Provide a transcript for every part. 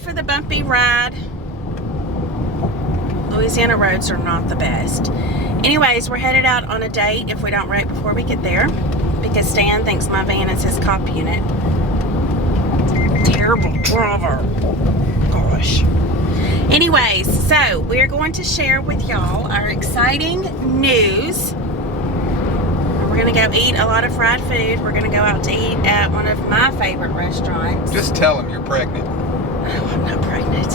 for the bumpy ride. Louisiana roads are not the best. Anyways, we're headed out on a date if we don't wreck before we get there, because Stan thinks my van is his cop unit. Terrible driver. Gosh. Anyways, so we're going to share with y'all our exciting news. We're going to go eat a lot of fried food. We're going to go out to eat at one of my favorite restaurants. Just tell them you're pregnant. Oh, I'm not pregnant.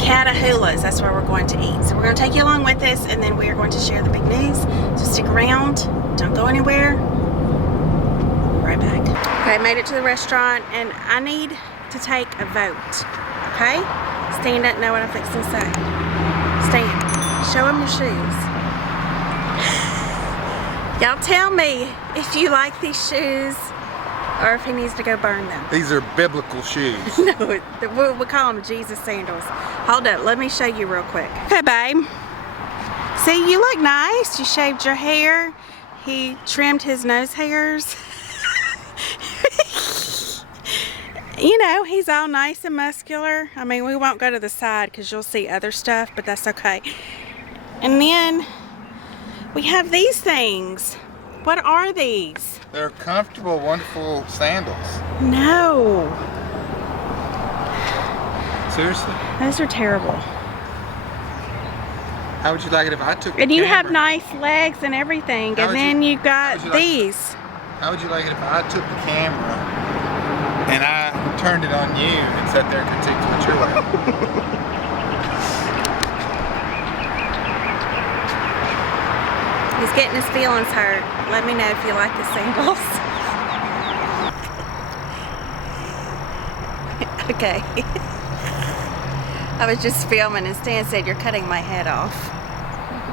Catahoula's, that's where we're going to eat. So we're going to take you along with us, and then we are going to share the big news. So stick around. Don't go anywhere. Right back. Okay, made it to the restaurant, and I need to take a vote. Okay? Stan doesn't know what I'm fixing to say. Stan, show him your shoes. Y'all tell me if you like these shoes or if he needs to go burn them. These are biblical shoes. No, we call them Jesus sandals. Hold up, let me show you real quick. Okay, babe. See, you look nice. You shaved your hair. He trimmed his nose hairs. You know, he's all nice and muscular. I mean, we won't go to the side because you'll see other stuff, but that's okay. And then we have these things. What are these? They're comfortable, wonderful sandals. No. Seriously? Those are terrible. How would you like it if I took the And you camera? have nice legs and everything, and then you got these. How would you like it if I took the camera and I turned it on you and sat there and critiqued what you're like? He's getting his feelings hurt. Let me know if you like the sandals. Okay. I was just filming and Stan said, "You're cutting my head off."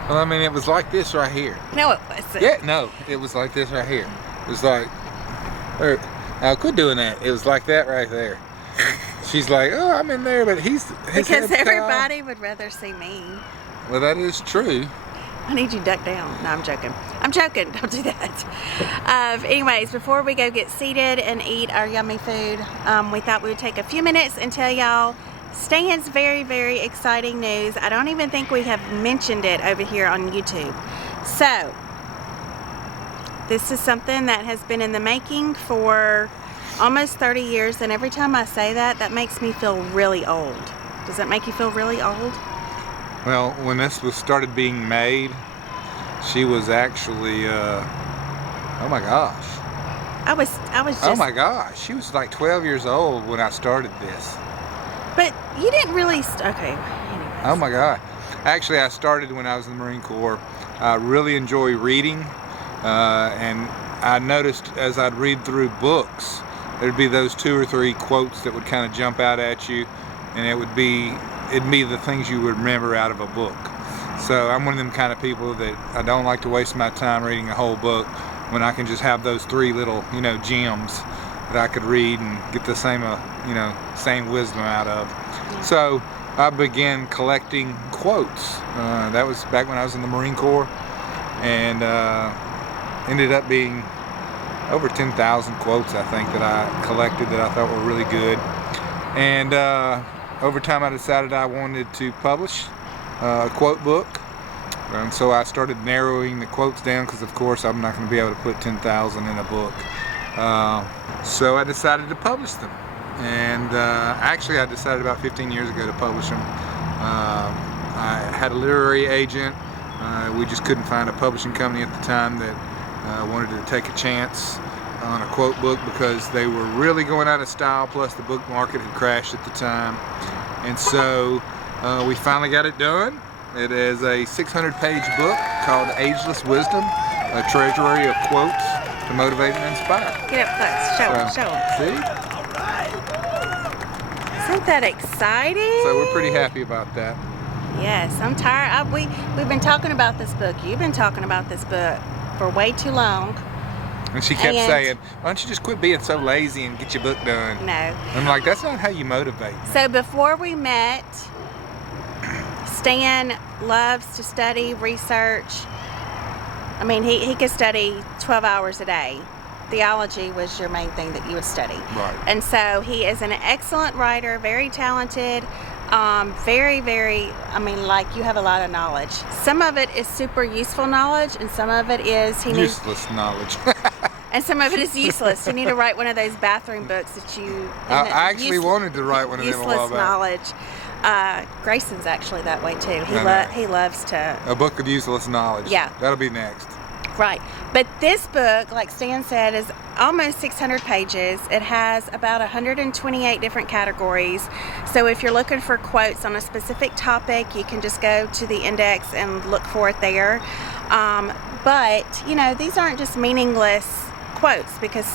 Well, I mean, it was like this right here. No, it wasn't. Yeah, no, it was like this right here. It was like, I quit doing that. It was like that right there. She's like, "Oh, I'm in there," but his because head's everybody would rather see me. Well, that is true. I need you to duck down. No, I'm joking. I'm joking. Don't do that. Anyways, before we go get seated and eat our yummy food, we thought we would take a few minutes and tell y'all Stan's very, very exciting news. I don't even think we have mentioned it over here on YouTube. So, this is something that has been in the making for almost 30 years, and every time I say that, that makes me feel really old. Does that make you feel really old? Well, when this was started being made, she was actually, oh my gosh. I was just... Oh my gosh, she was like 12 years old when I started this. But you didn't really, okay, anyways. Oh my God. Actually, I started when I was in the Marine Corps. I really enjoy reading, and I noticed as I'd read through books, there'd be those 2 or 3 quotes that would kind of jump out at you, and it'd be the things you would remember out of a book. So I'm one of them kind of people that I don't like to waste my time reading a whole book when I can just have those 3 little, gems that I could read and get the same, same wisdom out of. So I began collecting quotes. That was back when I was in the Marine Corps, and ended up being over 10,000 quotes, I think, that I collected that I thought were really good. And over time I decided I wanted to publish a quote book, and so I started narrowing the quotes down, because of course I'm not going to be able to put 10,000 in a book. So I decided to publish them, and actually I decided about 15 years ago to publish them. I had a literary agent. We just couldn't find a publishing company at the time that wanted to take a chance on a quote book, because they were really going out of style, plus the book market had crashed at the time. And so we finally got it done. It is a 600-page book called Ageless Wisdom, a treasury of quotes to motivate and inspire. Get up close, show them. See? Isn't that exciting? So we're pretty happy about that. Yes, I'm tired. We've been talking about this book. You've been talking about this book for way too long. And she kept saying, "Why don't you just quit being so lazy and get your book done?" No. I'm like, that's not how you motivate. So before we met, Stan loves to study, research. I mean, he could study 12 hours a day. theology was your main thing that you would study. Right. And so he is an excellent writer, very talented, very, very, I mean, like, you have a lot of knowledge. Some of it is super useful knowledge, and some of it is useless knowledge. And some of it is useless. You need to write one of those bathroom books that you... I actually wanted to write one of them a while back. Useless knowledge. Grayson's actually that way too. He loves to... A book of useless knowledge. Yeah. That'll be next. Right. But this book, like Stan said, is almost 600 pages. It has about 128 different categories. So if you're looking for quotes on a specific topic, you can just go to the index and look for it there. But, you know, these aren't just meaningless quotes, because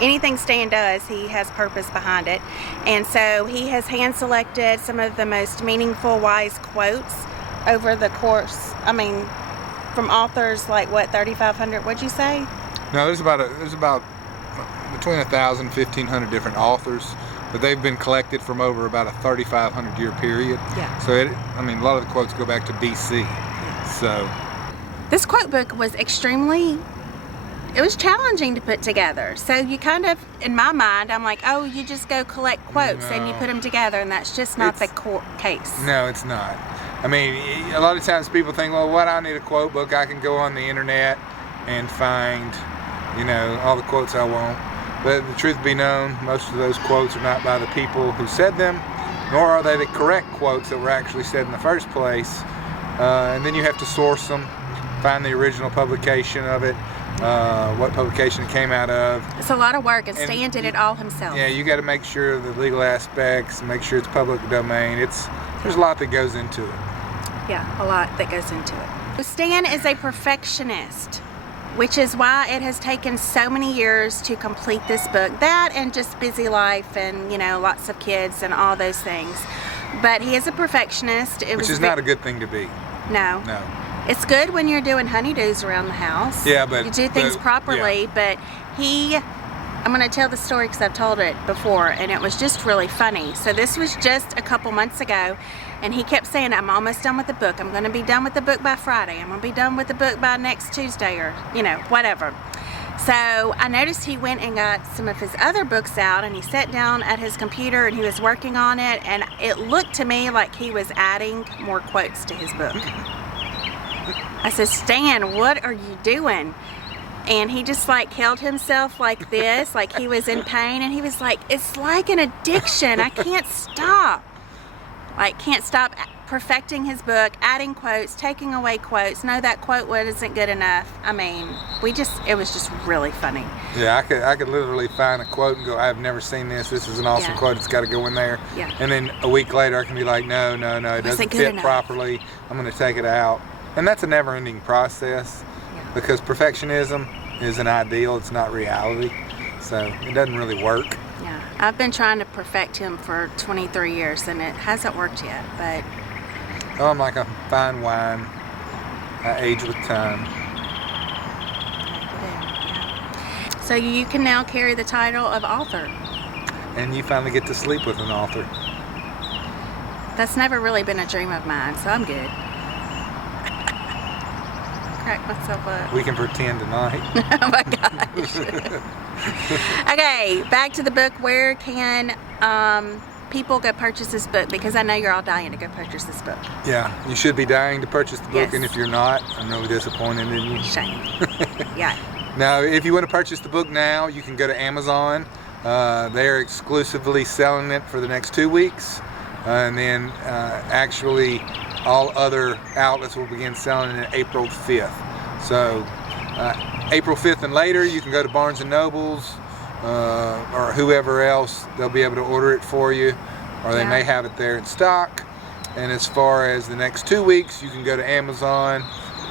anything Stan does, he has purpose behind it. And so he has hand selected some of the most meaningful, wise quotes over the course, I mean, from authors like, what, 3,500, what'd you say? No, there's about between 1,000 and 1,500 different authors, but they've been collected from over about a 3,500 year period. Yeah. So a lot of the quotes go back to BC. Yeah. So this quote book was it was challenging to put together. So you kind of, in my mind, I'm like, oh, you just go collect quotes and you put them together, and that's just not the case. No, it's not. I mean, a lot of times people think, well, what, I need a quote book. I can go on the internet and find, you know, all the quotes I want. But the truth be known, most of those quotes are not by the people who said them, nor are they the correct quotes that were actually said in the first place. And then you have to source them, find the original publication of it, what publication it came out of. It's a lot of work, and Stan did it all himself. Yeah, you got to make sure the legal aspects, make sure it's public domain. There's a lot that goes into it. Yeah, a lot that goes into it. Stan is a perfectionist, which is why it has taken so many years to complete this book. That and just busy life and, you know, lots of kids and all those things. But he is a perfectionist. Which is not a good thing to be. No. No. It's good when you're doing honeydews around the house. Yeah, but... You do things properly, but I'm going to tell the story because I've told it before, and it was just really funny. So this was just a couple months ago, and he kept saying, I'm almost done with the book. I'm going to be done with the book by Friday. I'm going to be done with the book by next Tuesday, or, you know, whatever. So I noticed he went and got some of his other books out, and he sat down at his computer and he was working on it, and it looked to me like he was adding more quotes to his book. I said, Stan, what are you doing? And he just like held himself like this, like he was in pain, and he was like, it's like an addiction. I can't stop. Like, can't stop perfecting his book, adding quotes, taking away quotes. No, that quote wasn't good enough. I mean, it was just really funny. Yeah, I could literally find a quote and go, I've never seen this. This is an awesome quote. It's got to go in there. Yeah. And then a week later, I can be like, no, it doesn't fit properly. I'm going to take it out. And that's a never-ending process, because perfectionism is an ideal. It's not reality. So it doesn't really work. Yeah, I've been trying to perfect him for 23 years, and it hasn't worked yet, but... Oh, I'm like a fine wine. I age with time. Yeah. So you can now carry the title of author. And you finally get to sleep with an author. That's never really been a dream of mine, so I'm good. Crack myself up. We can pretend tonight. Oh my gosh. Okay, back to the book. Where can people go purchase this book? Because I know you're all dying to go purchase this book. Yeah, you should be dying to purchase the book, Yes. And if you're not, I'm really disappointed in you. Shame. Yeah. Now, if you want to purchase the book now, you can go to Amazon. They're exclusively selling it for the next 2 weeks. And then actually all other outlets will begin selling it April 5th. So April 5th and later, you can go to Barnes & Noble's or whoever else. They'll be able to order it for you, or they may have it there in stock. And as far as the next 2 weeks, you can go to Amazon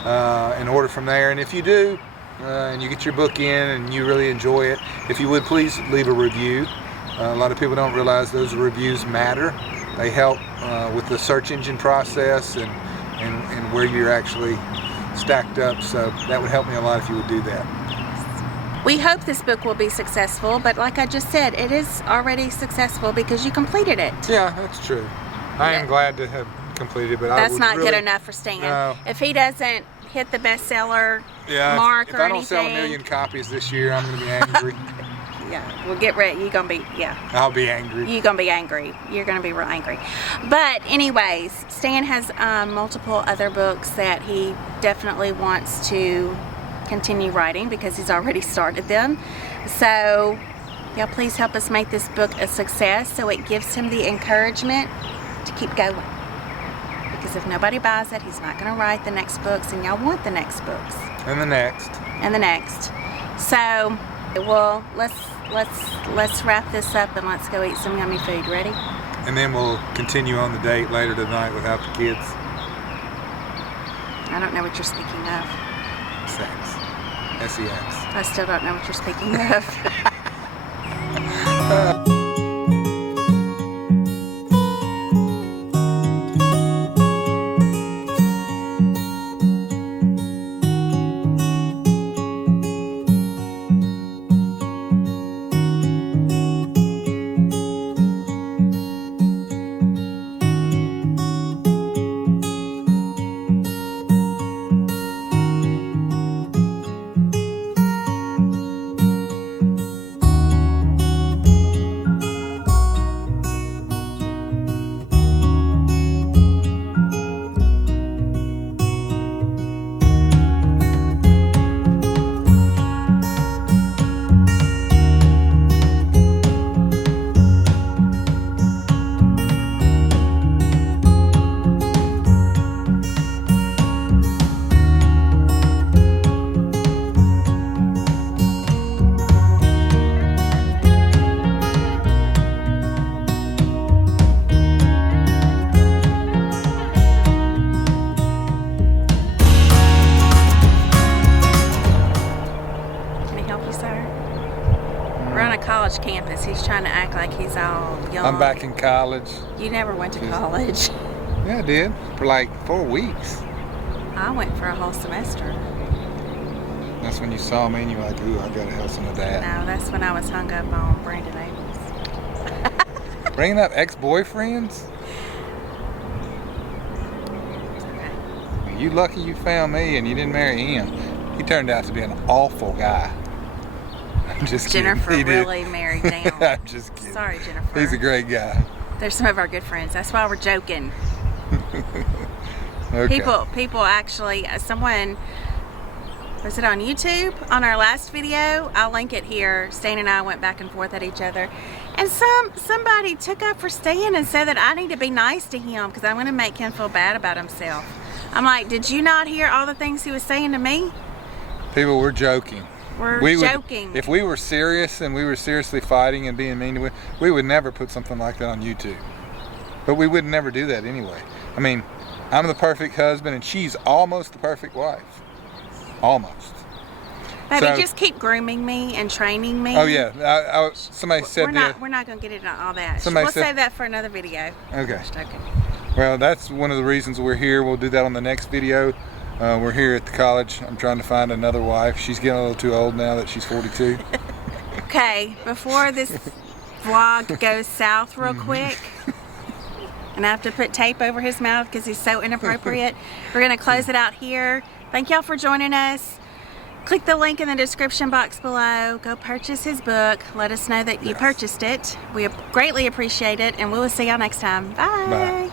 and order from there. And if you do, and you get your book in and you really enjoy it, if you would please leave a review. A lot of people don't realize those reviews matter. They help with the search engine process and where you're actually stacked up. So that would help me a lot if you would do that. We hope this book will be successful, but like I just said, it is already successful because you completed it. Yeah, that's true. I am glad to have completed it, but that's not good enough for Stan. No. If he doesn't hit the bestseller Yeah, mark if or I don't sell a anything. million copies this year, I'm going to be angry. Yeah, well, get ready. You're gonna be, I'll be angry. You're gonna be angry. You're gonna be real angry. But anyways, Stan has multiple other books that he definitely wants to continue writing because he's already started them. So, y'all please help us make this book a success so it gives him the encouragement to keep going. Because if nobody buys it, he's not gonna write the next books, and y'all want the next books. And the next. And the next. So, well, let's wrap this up and let's go eat some yummy food. Ready? And then we'll continue on the date later tonight without the kids. I don't know what you're speaking of. Sex. S-E-X. I still don't know what you're speaking of. College campus. He's trying to act like he's all young. I'm back in college. You never went to college. Yeah, I did. For like 4 weeks. I went for a whole semester. That's when you saw me and you were like, ooh, I gotta have some of that. No, that's when I was hung up on Brandon Ageless. Bringing up ex-boyfriends? Okay. You lucky you found me and you didn't marry him. He turned out to be an awful guy. I'm just kidding. Jennifer He did. really married down. I'm just kidding. Sorry, Jennifer. He's a great guy. They're some of our good friends. That's why we're joking. Okay. People actually, someone, was it on YouTube? On our last video, I'll link it here. Stan and I went back and forth at each other. And somebody took up for Stan and said that I need to be nice to him because I'm going to make him feel bad about himself. I'm like, did you not hear all the things he was saying to me? People were joking. We're joking. If we were serious and we were seriously fighting and being mean to it, we would never put something like that on YouTube. But we would never do that anyway. I mean, I'm the perfect husband and she's almost the perfect wife. Almost. Baby, So- just keep grooming me and training me. Oh yeah, somebody said We're not going to get into all that. Somebody We'll said- save that for another video. Okay. Just joking. Well, that's one of the reasons we're here. We'll do that on the next video. We're here at the college. I'm trying to find another wife. She's getting a little too old now that she's 42. Okay, before this vlog goes south real quick, and I have to put tape over his mouth because he's so inappropriate, we're going to close it out here. Thank y'all for joining us. Click the link in the description box below. Go purchase his book. Let us know that you purchased it. We greatly appreciate it, and we will see y'all next time. Bye. Bye.